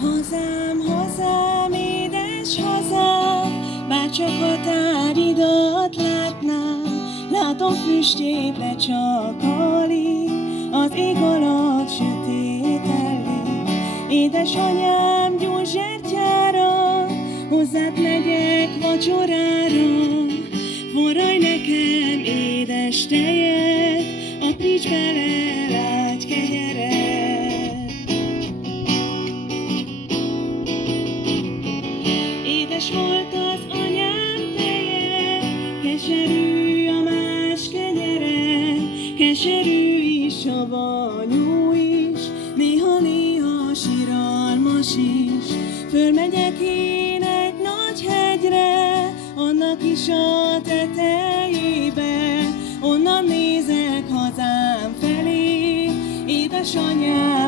Hazám, hazám, édes hazám, bárcsak határidat látnám, látom füstjét lecsakali, az ég alatt sötételik. Édesanyám gyógyzsertjára, hozzád megyek vacsorára, forraj nekem édes tejet, apríts bele lágy kenyeret. Édes volt az anyám teje, keserű a más kenyere, keserű is, savanyú is, néha-néha siralmas is. Fölmegyek én egy nagy hegyre, annak is a tetejébe, onnan nézek hazám felé, édesanyám